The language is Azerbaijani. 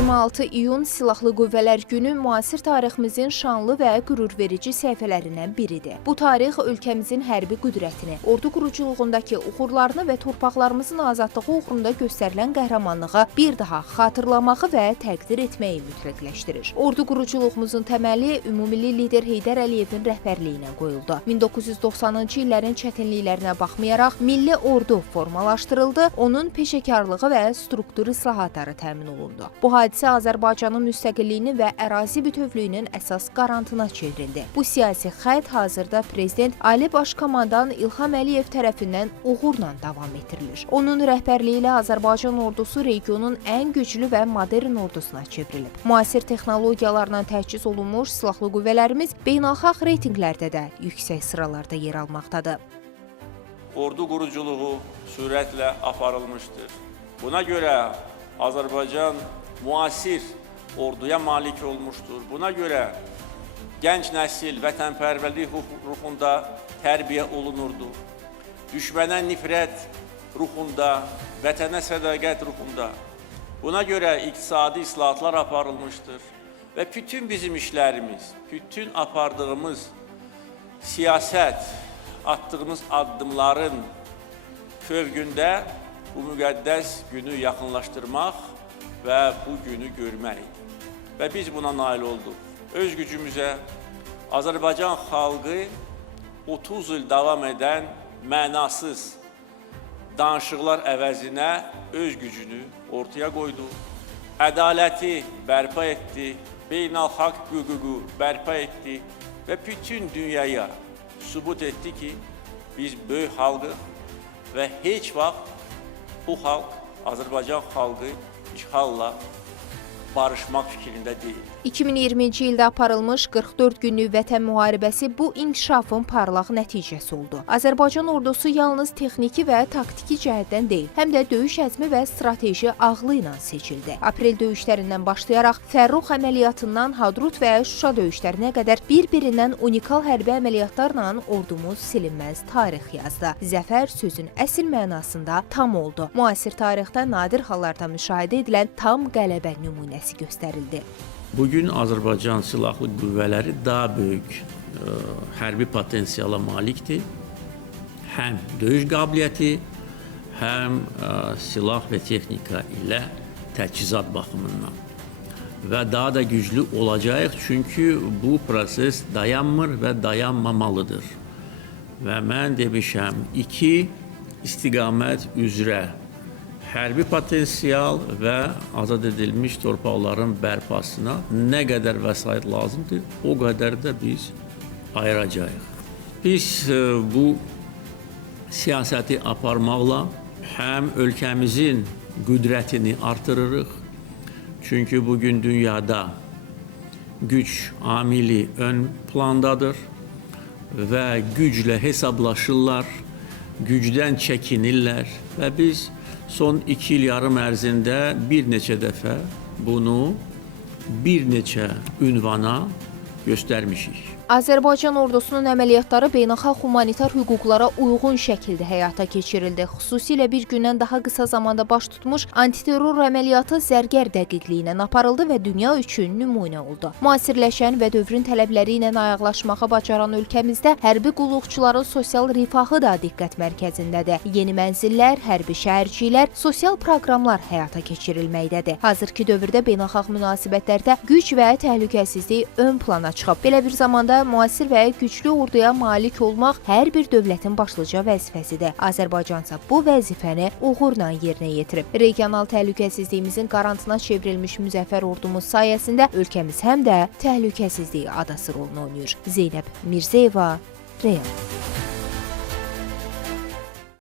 26 iyun Silahlı Qüvvələr Günü müasir tariximizin şanlı və qürurverici səhifələrindən biridir. Bu tarix ölkəmizin hərbi qüdrətini, ordu quruculuğundakı uğurlarını və torpaqlarımızın azadlığı uğrunda göstərilən qəhrəmanlığı bir daha xatırlamağı və təqdir etməyi mütləqləşdirir. Ordu quruculuğumuzun təməli ümumilli lider Heydər Əliyevin rəhbərliyi ilə qoyuldu. 1990-cı illərin çətinliklərinə baxmayaraq milli ordu formalaşdırıldı, onun peşəkarlığı və struktur islahatları təmin olundu. Bu hadisə Azərbaycanın müstəqilliyinin və ərazi bütövlüyünün əsas qarantına çevrildi. Bu siyasi xətt hazırda Prezident Ali Baş Komandan İlham Əliyev tərəfindən uğurla davam ettirilir. Onun rəhbərliyi ilə Azərbaycan ordusu regionun ən güclü və modern ordusuna çevrilib. Müasir texnologiyalarla təchiz olunmuş silahlı qüvvələrimiz beynəlxalq reytinqlərdə də yüksək sıralarda yer almaqdadır. Ordu quruculuğu sürətlə aparılmışdır. Buna görə Azərbaycan müasir orduya malik olmuşdur. Buna görə gənc nəsil vətənpərvərlik ruhunda tərbiyə olunurdu. Düşmənə nifrət ruhunda, vətənə sədaqət ruhunda. Buna görə iqtisadi islahatlar aparılmışdır. Və bütün bizim işlərimiz, bütün apardığımız siyasət, attığımız addımların fövqündə bu müqəddəs günü yaxınlaşdırmaq və bu günü görmək. Və biz buna nail olduq. Öz gücümüzə Azərbaycan xalqı 30 il davam edən mənasız danışıqlar əvəzinə öz gücünü ortaya qoydu. Ədaləti bərpa etdi, beynəlxalq hüququ bərpa etdi və bütün dünyaya sübut etdi ki, biz böyük xalqıq və heç vaxt bu xalq, Azərbaycan xalqı işğalla barışmaq fikrində deyil. 2020-ci ildə aparılmış 44 günlük vətən müharibəsi bu inkişafın parlaq nəticəsi oldu. Azərbaycan ordusu yalnız texniki və taktiki cəhətdən deyil, həm də döyüş əzmi və strateji ağlı ilə seçildi. Aprel döyüşlərindən başlayaraq Fərrux əməliyyatından Hadrut və Şuşa döyüşlərinə qədər bir-birindən unikal hərbi əməliyyatlarla ordumuz silinməz tarix yazdı. Zəfər sözün əsl mənasında tam oldu. Müasir tarixdə nadir hallarda müşahidə edilən tam qələbə nümunəsi göstərildi. Bugün Azərbaycan Silahlı Qüvvələri daha böyük hərbi potensiala malikdir. Həm döyüş qabiliyyəti, həm silah və texnika ilə təchizat baxımından. Və daha da güclü olacaq, çünki bu proses dayanmır və dayanmamalıdır. Və mən demişəm, iki istiqamət üzrə hərbi potensial və azad edilmiş torpaqların bərpasına nə qədər vəsait lazımdır, o qədər də biz ayıracağıq. Biz bu siyasəti aparmaqla həm ölkəmizin qüdrətini artırırıq, çünki bugün dünyada güc amili ön plandadır və güclə hesablaşırlar, gücdən çəkinirlər və biz son 2 il yarım ərzində bir neçə dəfə bunu bir neçə ünvana göstərmişik. Azərbaycan ordusunun əməliyyatları beynəlxalq humanitar hüquqlara uyğun şəkildə həyata keçirildi. Xüsusilə bir gündən daha qısa zamanda baş tutmuş antiterror əməliyyatı zərgər dəqiqliyi ilə aparıldı və dünya üçün nümunə oldu. Müasirləşən və dövrün tələbləri ilə ayaqlaşmağı bacaran ölkəmizdə hərbi qulluqçuların sosial rifahı da diqqət mərkəzindədir. Yeni mənzillər, hərbi şəhərciklər, sosial proqramlar həyata keçirilməkdədir. Hazırki dövrdə beynəlxalq münasibətlərdə güc və təhlükəsizlik ön plana çıxıb. Belə bir zamanda müasir və güclü orduya malik olmaq hər bir dövlətin başlıca vəzifəsidir. Azərbaycan isə bu vəzifəni uğurla yerinə yetirib. Regional təhlükəsizliyimizin qarantına çevrilmiş müzəffər ordumuz sayəsində ölkəmiz həm də təhlükəsizlik adası rolunu oynayır. Zeynəb Mirzəyeva, Real.